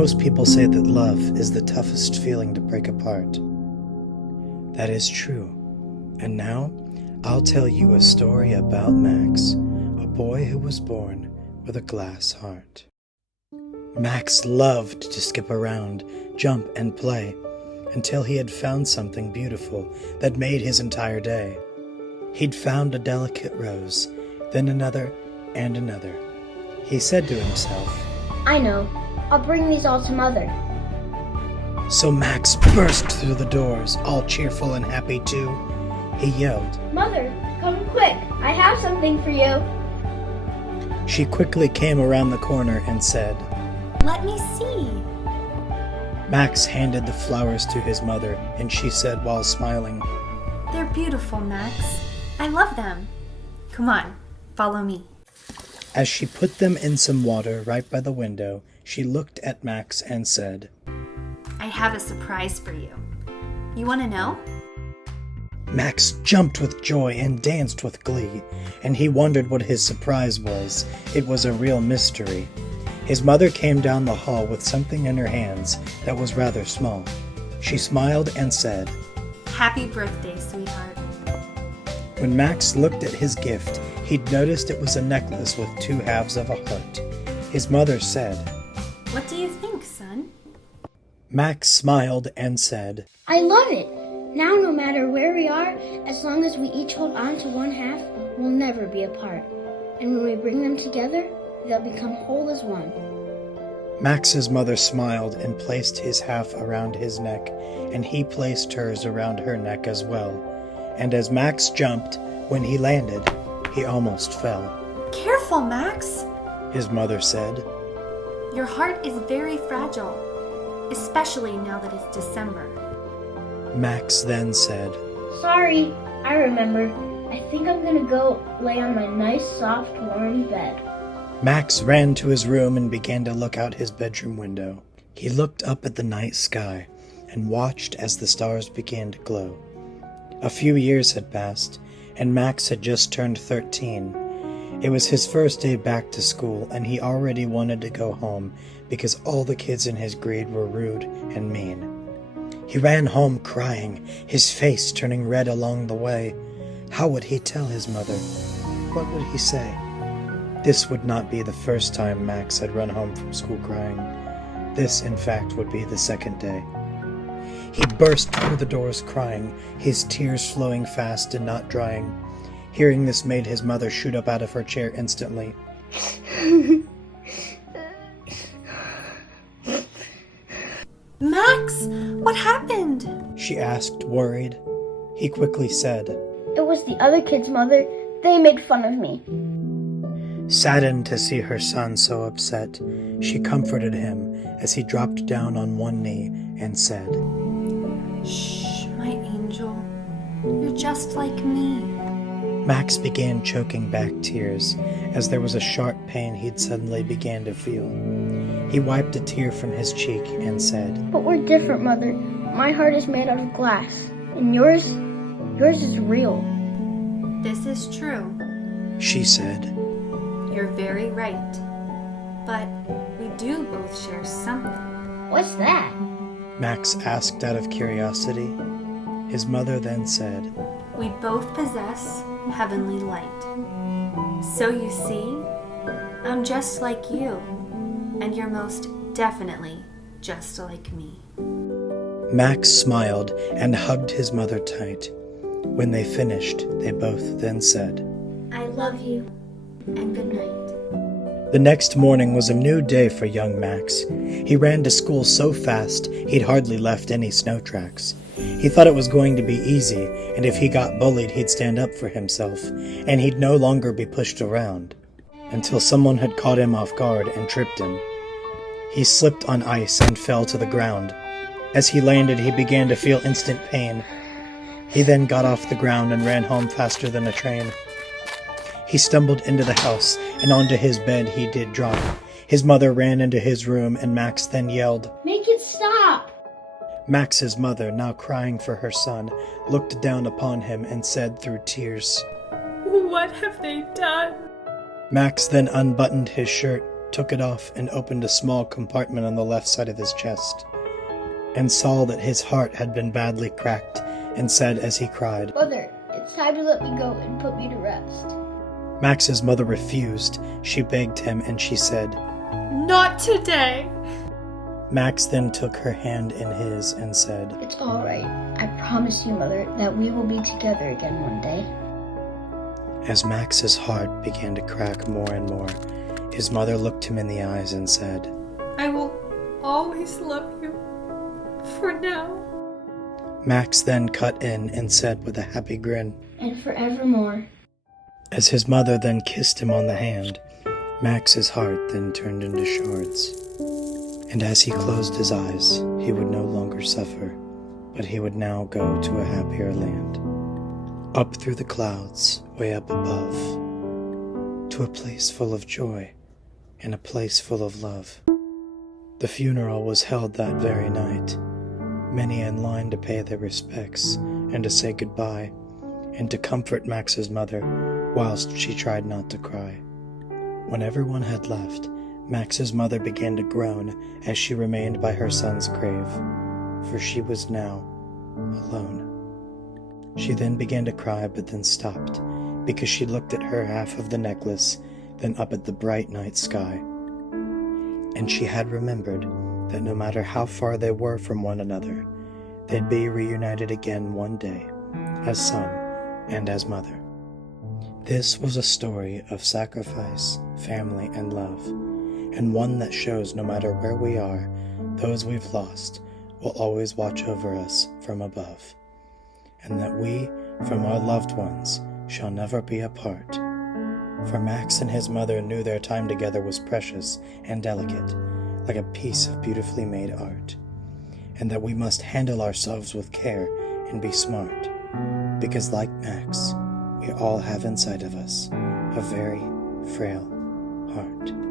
Most people say that love is the toughest feeling to break apart. That is true. And now, I'll tell you a story about Max, a boy who was born with a glass heart. Max loved to skip around, jump, and play, until he had found something beautiful that made his entire day. He'd found a delicate rose, then another and another. He said to himself, I know. I'll bring these all to Mother. So Max burst through the doors, all cheerful and happy too. He yelled, Mother, come quick. I have something for you. She quickly came around the corner and said, Let me see. Max handed the flowers to his mother, and she said while smiling, They're beautiful, Max. I love them. Come on, follow me. As she put them in some water right by the window, she looked at Max and said, I have a surprise for you. You want to know? Max jumped with joy and danced with glee, and he wondered what his surprise was. It was a real mystery. His mother came down the hall with something in her hands that was rather small. She smiled and said, Happy birthday, sweetheart. When Max looked at his gift, he'd noticed it was a necklace with two halves of a heart. His mother said, What do you think, son? Max smiled and said, I love it. Now no matter where we are, as long as we each hold on to one half, we'll never be apart. And when we bring them together, they'll become whole as one. Max's mother smiled and placed his half around his neck, and he placed hers around her neck as well. And as Max jumped, when he landed, he almost fell. Careful, Max. His mother said, Your heart is very fragile, especially now that it's December. Max then said, Sorry, I remember. I think I'm gonna go lay on my nice, soft, warm bed. Max ran to his room and began to look out his bedroom window. He looked up at the night sky and watched as the stars began to glow. A few years had passed, and Max had just turned 13. It was his first day back to school, and he already wanted to go home because all the kids in his grade were rude and mean. He ran home crying, his face turning red along the way. How would he tell his mother? What would he say? This would not be the first time Max had run home from school crying. This, in fact, would be the second day. He burst through the doors crying, his tears flowing fast and not drying. Hearing this made his mother shoot up out of her chair instantly. Max, what happened? She asked, worried. He quickly said, It was the other kids' mother. They made fun of me. Saddened to see her son so upset, she comforted him as he dropped down on one knee and said, Shh, my angel. You're just like me. Max began choking back tears as there was a sharp pain he'd suddenly began to feel. He wiped a tear from his cheek and said, But we're different, Mother. My heart is made out of glass. And yours is real. This is true. She said, You're very right. But we do both share something. What's that? Max asked out of curiosity. His mother then said, We both possess heavenly light. So you see, I'm just like you, and you're most definitely just like me. Max smiled and hugged his mother tight. When they finished, they both then said, I love you, and good night. The next morning was a new day for young Max. He ran to school so fast he'd hardly left any snow tracks. He thought it was going to be easy, and if he got bullied he'd stand up for himself, and he'd no longer be pushed around. Until someone had caught him off guard and tripped him. He slipped on ice and fell to the ground. As he landed, he began to feel instant pain. He then got off the ground and ran home faster than a train. He stumbled into the house, and onto his bed he did drop. His mother ran into his room, and Max then yelled, Make it stop! Max's mother, now crying for her son, looked down upon him and said through tears, What have they done? Max then unbuttoned his shirt, took it off, and opened a small compartment on the left side of his chest, and saw that his heart had been badly cracked, and said as he cried, Mother, it's time to let me go and put me to rest. Max's mother refused. She begged him, and she said, Not today. Max then took her hand in his and said, It's all right. I promise you, Mother, that we will be together again one day. As Max's heart began to crack more and more, his mother looked him in the eyes and said, I will always love you. For now. Max then cut in and said with a happy grin, And forevermore. As his mother then kissed him on the hand, Max's heart then turned into shards. And as he closed his eyes, he would no longer suffer, but he would now go to a happier land. Up through the clouds, way up above, to a place full of joy and a place full of love. The funeral was held that very night, many in line to pay their respects and to say goodbye, and to comfort Max's mother whilst she tried not to cry. When everyone had left, Max's mother began to groan as she remained by her son's grave, for she was now alone. She then began to cry, but then stopped, because she looked at her half of the necklace, then up at the bright night sky. And she had remembered that no matter how far they were from one another, they'd be reunited again one day, as son and as mother. This was a story of sacrifice, family, and love, and one that shows no matter where we are, those we've lost will always watch over us from above, and that we, from our loved ones, shall never be apart. For Max and his mother knew their time together was precious and delicate, like a piece of beautifully made art, and that we must handle ourselves with care and be smart, because like Max, we all have inside of us a very frail heart.